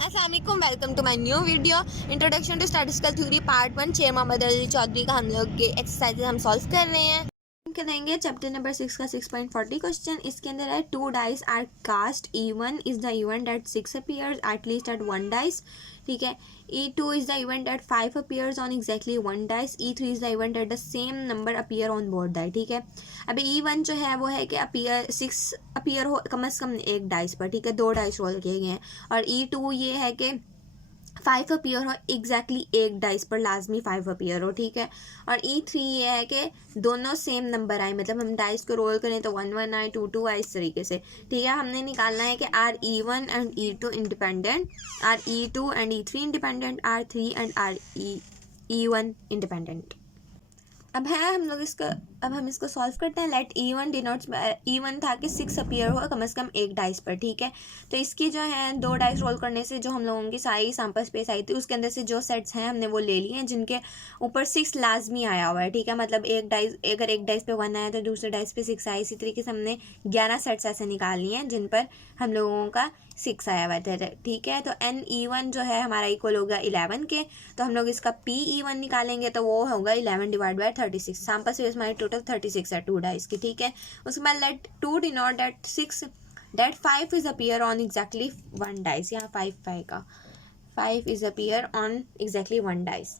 अस्सलाम वालेकुम, welcome to my new video introduction to statistical theory part 1। Sher Mohammad Ali Chaudhary का हम लोग के एक्सरसाइजेज हम सॉल्व कर रहे हैं। हम करेंगे चैप्टर नंबर 6 का 6.40 क्वेश्चन। इसके अंदर है 2 dice are cast, E1 is the event that 6 appears at least at 1 dice, ठीक है। E2 is the event that 5 appears on exactly 1 dice. E3 is the event that the same number appear on both dice, ठीक है। अभी E1 जो है वो है कि अपीयर 6 अपीयर हो कम से कम एक डाइस पर, ठीक है, 2 डाइस रोल किए गए हैं। और E2 ये है कि 5 अपीयर हो एग्जैक्टली एक डाइस पर, लाजमी 5 अपीयर हो, ठीक है। और E3 ये है कि दोनों सेम नंबर आए, मतलब हम डाइस को रोल करें तो 1 1 आए, 2 2 आए, इस तरीके से, ठीक है। हमने निकालना है कि are E1 and E2 independent, are E2 and E3 independent, are 3 and are E1 independent. अब हम इसको सॉल्व करते हैं। लेट E1 डिनोट्स, E1 था कि 6 अपीयर हो कम से कम एक डाइस पर, ठीक है। तो इसकी जो है 2 डाइस रोल करने से जो हम लोगों की सारी सैम्पल स्पेस आई थी उसके अंदर से जो सेट्स हैं हमने वो ले लिए हैं जिनके ऊपर 6 लाजमी आया हुआ है, ठीक है। मतलब एक डाइस, अगर एक डाइस पे 1 आया तो दूसरे डाइस पे 6 आया। इसी तरीके से हमने 11 सेट्स ऐसे निकाल लिए हैं जिन पर हम लोगों का 6 आया हुआ था, ठीक है। तो NE1 जो है हमारा इक्वल होगा 11 के। तो हम लोग इसका PE1 निकालेंगे तो वो होगा 11 डिवाइड बाई 36। सैम्पल स्पेस हमारी टोटल 36 है 2 डाइस की, ठीक है। उसके बाद let 2 denote that 5 is appear on exactly 1 dice. यहाँ 5 आएगा, 5 is appear on exactly 1 dice.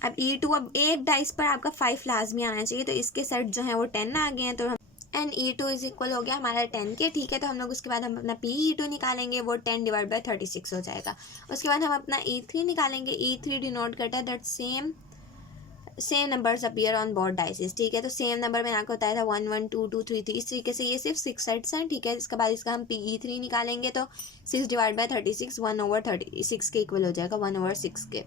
अब E2, अब एक डाइस पर आपका 5 लाजमी आना चाहिए, तो इसके सेट जो है वो 10 आ गए हैं। तो एंड E2 इज इक्वल हो गया हमारा 10 के, ठीक है। तो हम लोग उसके बाद हम अपना PE2 निकालेंगे, वो 10 डिवाइड बाई 36 हो जाएगा। उसके बाद हम अपना E3 निकालेंगे। E3 डिनोट करता है that same numbers appear on both dices, ठीक है। तो सेम नंबर मैंने आपको बताया था 1 1 2 2 3 3, इस तरीके से ये सिर्फ 6 सेट्स हैं, ठीक है। इसके बाद इसका हम PE3 निकालेंगे तो 6 डिवाइड बाई 36 1/36 के इक्वल हो जाएगा, 1/6 के।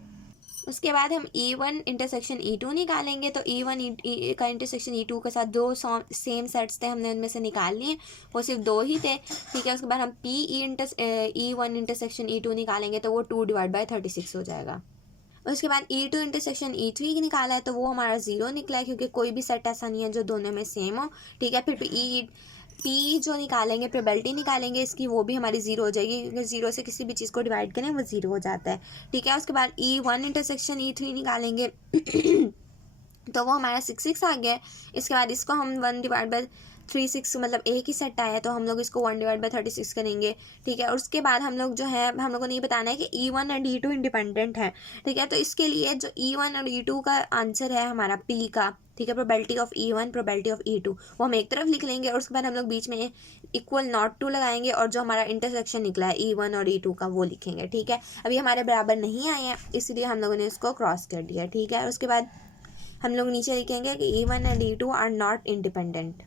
उसके बाद हम E1 इंटरसेक्शन E2 निकालेंगे। तो E1 का इंटरसेक्शन E2 के साथ 2 सेम सेट्स थे, हमने उनमें से निकाल लिए, वो सिर्फ 2 ही थे, ठीक है। उसके बाद हम E1 इंटरसेक्शन E2 निकालेंगे तो वो 2 डिवाइड बाई 36 हो जाएगा। उसके बाद E2 इंटरसेक्शन E3 निकाला है तो वो हमारा 0 निकला है, क्योंकि कोई भी सेट ऐसा नहीं है जो दोनों में सेम हो, ठीक है। फिर P जो निकालेंगे, प्रोबेबिलिटी निकालेंगे इसकी, वो भी हमारी 0 हो जाएगी, क्योंकि 0 से किसी भी चीज़ को डिवाइड करें वो 0 हो जाता है, ठीक है। उसके बाद E1 इंटरसेक्शन E3 निकालेंगे तो वो हमारा 6 आ गया है। इसके बाद इसको हम 1 डिवाइड बाई 36, मतलब एक ही सेट आया है तो हम लोग इसको 1 डिवाइड बाई 36 करेंगे, ठीक है। और उसके बाद हम लोग जो है हम लोगों ने ये बताना है कि E1 एंड E2 इंडिपेंडेंट है, ठीक है। तो इसके लिए जो E1 और E2 का आंसर है हमारा P का, ठीक है, probability of E1 probability of E2, वो हम एक तरफ लिख लेंगे। और उसके बाद हम लोग बीच में इक्वल नॉट टू लगाएंगे और जो हमारा इंटरसेक्शन निकला है E1 और E2 का वो लिखेंगे, ठीक है। अभी हमारे बराबर नहीं आए हैं इसलिए हम लोगों ने इसको क्रॉस कर दिया, ठीक है। और उसके बाद हम लोग नीचे लिखेंगे कि E1 and E2 are not independent.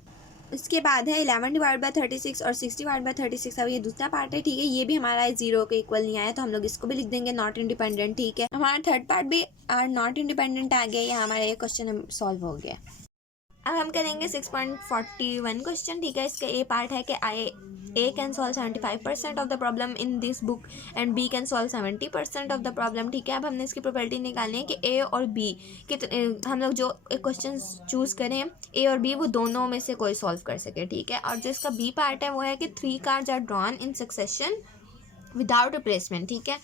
उसके बाद है 11 डिवाइड बाई 36 और 6 डिवाइड बाई 36। अब ये दूसरा पार्ट है, ठीक है। ये भी हमारा 0 के इक्वल नहीं आया तो हम लोग इसको भी लिख देंगे नॉट इंडिपेंडेंट, ठीक है। हमारा थर्ड पार्ट भी आर नॉट इंडिपेंडेंट आ गया। यहाँ हमारा ये क्वेश्चन सॉल्व हो गया। अब हम करेंगे 6.41 क्वेश्चन, ठीक है। इसका ए पार्ट है कि A can solve 75% of the problem in this book and B can solve 70% of the problem, ठीक है। अब हमने इसकी प्रोबेबिलिटी निकालनी है कि A और B हम लोग जो एक क्वेश्चन चूज़ करें A और B वो दोनों में से कोई सॉल्व कर सके, ठीक है। और जो इसका B पार्ट है वो है कि 3 cards are drawn in succession without replacement, ठीक है।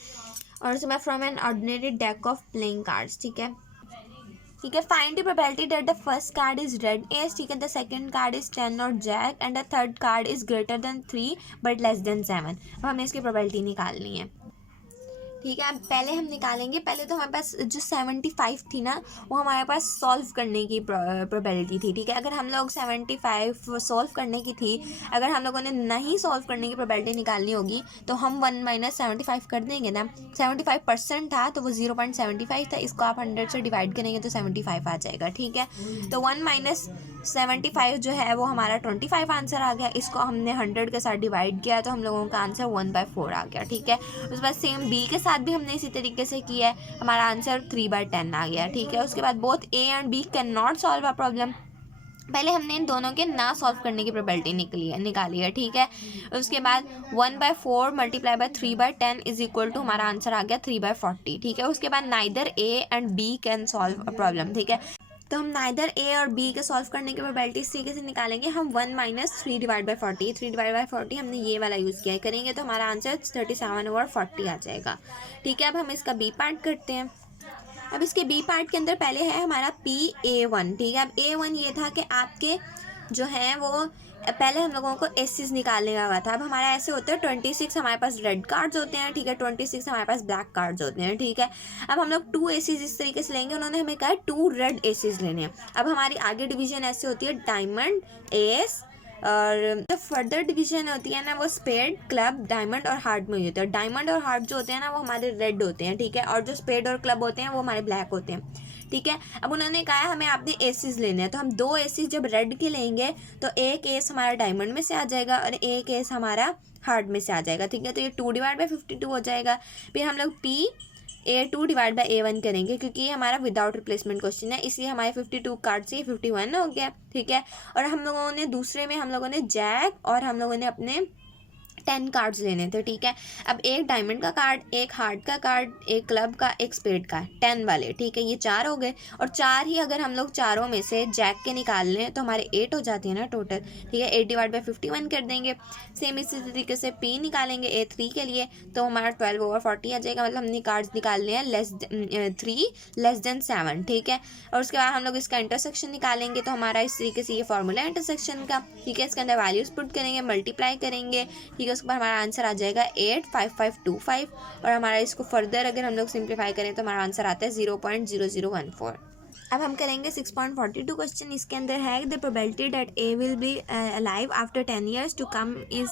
और उसमें from an ordinary deck of playing cards, ठीक है, ठीक है। Find the probability that the first card is red ace, ठीक है, द सेकंड कार्ड इज 10 और jack and the third card is greater than 3 but less than 7। अब हमें इसकी प्रोबेबिलिटी निकालनी है, ठीक है। अब पहले हम निकालेंगे, पहले तो हमारे पास जो 75 थी ना वो हमारे पास सॉल्व करने की प्रोबेबिलिटी थी, ठीक है। अगर हम लोग 75 सॉल्व करने की थी, अगर हम लोगों ने नहीं सॉल्व करने की प्रोबेबिलिटी निकालनी होगी तो हम 1 - 75 कर देंगे ना। 75% था तो वो 0.75 था, इसको आप 100 से डिवाइड करेंगे तो 75 आ जाएगा, ठीक है। तो 1 - 75 जो है वो हमारा 25 आंसर आ गया। इसको हमने 100 के साथ डिवाइड किया तो हम लोगों का आंसर 1/4 आ गया, ठीक है। उसके बाद सेम B के साथ भी हमने इसी तरीके से किया है, हमारा आंसर 3/10 आ गया, ठीक है। उसके बाद both A and B can not solve a problem, पहले हमने इन दोनों के ना सॉल्व करने की प्रोबेबिलिटी निकाली है, ठीक है। उसके बाद 1/4 multiply by 3/10 is equal to हमारा आंसर आ गया 3/40, ठीक है। उसके बाद neither A and B can solve a problem, ठीक है। तो हम नाइदर ए और बी के सॉल्व करने की प्रोबेबिलिटी इस तरीके से निकालेंगे, हम 1 - 3 डिवाइड बाई 40, 3 डिवाइड बाई 40 हमने ये वाला यूज़ किया है, करेंगे तो हमारा आंसर 37/40 आ जाएगा। ठीक है, अब हम इसका बी पार्ट करते हैं। अब इसके बी पार्ट के अंदर पहले है हमारा PA1। ठीक है, अब A1 ये था कि आपके जो है वो पहले हम लोगों को एसिस निकालने का हुआ था। अब हमारा ऐसे होता है 26 हमारे पास रेड कार्ड्स होते हैं, ठीक है, 26 हमारे पास ब्लैक कार्ड्स होते हैं। ठीक है, अब हम लोग 2 एसिस इस तरीके से लेंगे, उन्होंने हमें कहा 2 रेड एसिस लेने हैं। अब हमारी आगे डिवीजन ऐसे होती है डायमंड, एस, और जो फर्दर डिवीजन होती है ना वो स्पेड, क्लब, डायमंड और हार्ट में होती है। डायमंड और हार्ट जो होते हैं ना वो हमारे रेड होते हैं। ठीक है, और जो स्पेड और क्लब होते हैं वो हमारे ब्लैक होते हैं। ठीक है, अब उन्होंने कहा हमें आपने एसिस लेने हैं, तो हम 2 एसिस जब रेड के लेंगे तो एक एस हमारा डायमंड में से आ जाएगा और एक एस हमारा हार्ट में से आ जाएगा। ठीक है, तो ये 2 डिवाइड बाई 52 हो जाएगा। फिर हम लोग PA2 डिवाइड बाई A1 करेंगे, क्योंकि ये हमारा विदाउट रिप्लेसमेंट क्वेश्चन है, इसलिए हमारे 52 कार्ड से 51 हो गया। ठीक है, और हम लोगों ने दूसरे में हम लोगों ने जैक और हम लोगों ने अपने 10 कार्ड्स लेने थे। ठीक है, अब एक डायमंड का कार्ड, एक हार्ट का कार्ड, एक क्लब का, एक स्पेड का, 10 वाले। ठीक है, ये 4 हो गए, और 4 ही अगर हम लोग चारों में से जैक के निकाल लें तो हमारे 8 हो जाती है ना टोटल। ठीक है, 8 डिवाइड बाई 51 कर देंगे। सेम इसी तरीके से P निकालेंगे A3 के लिए, तो हमारा 12/40 आ जाएगा। मतलब हमने कार्ड्स निकालने हैं 3 लेस देन 7। ठीक है, और उसके बाद हम लोग इसका इंटरसेक्शन निकालेंगे, तो हमारा इस तरीके से ये फॉर्मूला है इंटरसेक्शन का। ठीक है, इसके अंदर वैल्यूज पुट करेंगे, मल्टीप्लाई करेंगे। ठीक है, उसके बाद हमारा आंसर आ जाएगा 85525, और हमारा इसको फर्दर अगर हम लोग सिंप्लीफाई करें तो हमारा आंसर आता है 0.0014। अब हम करेंगे 6.42 क्वेश्चन। इसके अंदर है the probability that A will be alive after 10 years to come is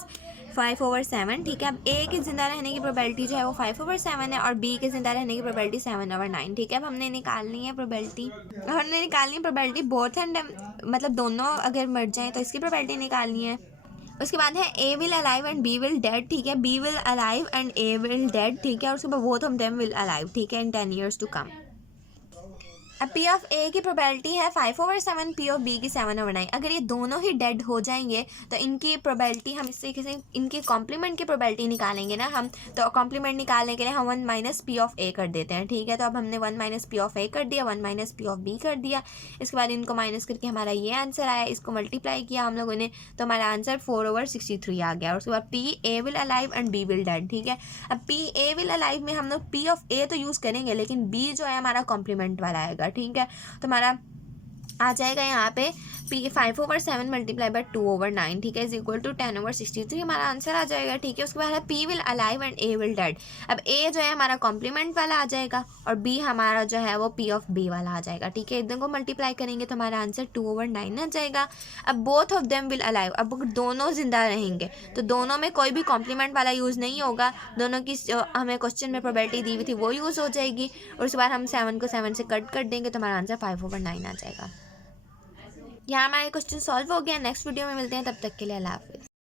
5/7। ठीक है, अब ए के जिंदा रहने की प्रोबेबिलिटी जो है वो 5/7 है और बी के जिंदा रहने की प्रोबेबिलिटी 7/9। ठीक है, अब हमने निकालनी है प्रोबेबिलिटी बोथ एंड, मतलब दोनों अगर मर जाएं तो इसकी प्रोबेबिलिटी निकालनी है। उसके बाद है A will alive and B will dead. ठीक है, B will alive and A will dead. ठीक है, और उसके बाद both of them will alive. ठीक है, इन 10 years टू कम। अब P ऑफ A की प्रोबेबिलिटी है 5/7, P ऑफ B की 7/9। अगर ये दोनों ही डेड हो जाएंगे तो इनकी प्रोबेबिलिटी हम इस तरीके से इनके कॉम्प्लीमेंट की प्रोबेबिलिटी निकालेंगे ना हम, तो कॉम्प्लीमेंट निकालने के लिए हम 1 - P ऑफ A कर देते हैं। ठीक है, तो अब हमने 1 - P ऑफ A कर दिया, 1 - P ऑफ B कर दिया। इसके बाद इनको माइनस करके हमारा ये आंसर आया, इसको मल्टीप्लाई किया हम लोगों ने तो हमारा आंसर 4/63 आ गया। और उसके बाद PA will alive and B will dead. ठीक है, अब PA विल अलाइव में हम लोग P ऑफ A तो यूज़ करेंगे, लेकिन B जो है हमारा कॉम्प्लीमेंट वाला आएगा। ठीक है, तो हमारा आ जाएगा यहाँ पे 5/7 मल्टीप्लाई बाई 2/9। ठीक है, इज इक्वल टू 10/63 हमारा आंसर आ जाएगा। ठीक है, उसके बाद है P will alive and A will dead. अब A जो है हमारा कॉम्प्लीमेंट वाला आ जाएगा और B हमारा जो है वो P ऑफ B वाला आ जाएगा। ठीक है, इधर को मल्टीप्लाई करेंगे तो हमारा आंसर 2/9 आ जाएगा। अब both of them will alive, अब अगर दोनों जिंदा रहेंगे तो दोनों में कोई भी कॉम्प्लीमेंट वाला यूज़ नहीं होगा, दोनों की जो हमें क्वेश्चन में प्रोबेबिलिटी दी हुई थी वो यूज़ हो जाएगी। और उसके बाद हम 7 को 7 से कट कर देंगे तो हमारा आंसर 5/9 आ जाएगा। यहाँ हमारे क्वेश्चन सॉल्व हो गया। नेक्स्ट वीडियो में मिलते हैं, तब तक के लिए अल्लाह हाफ़िज़।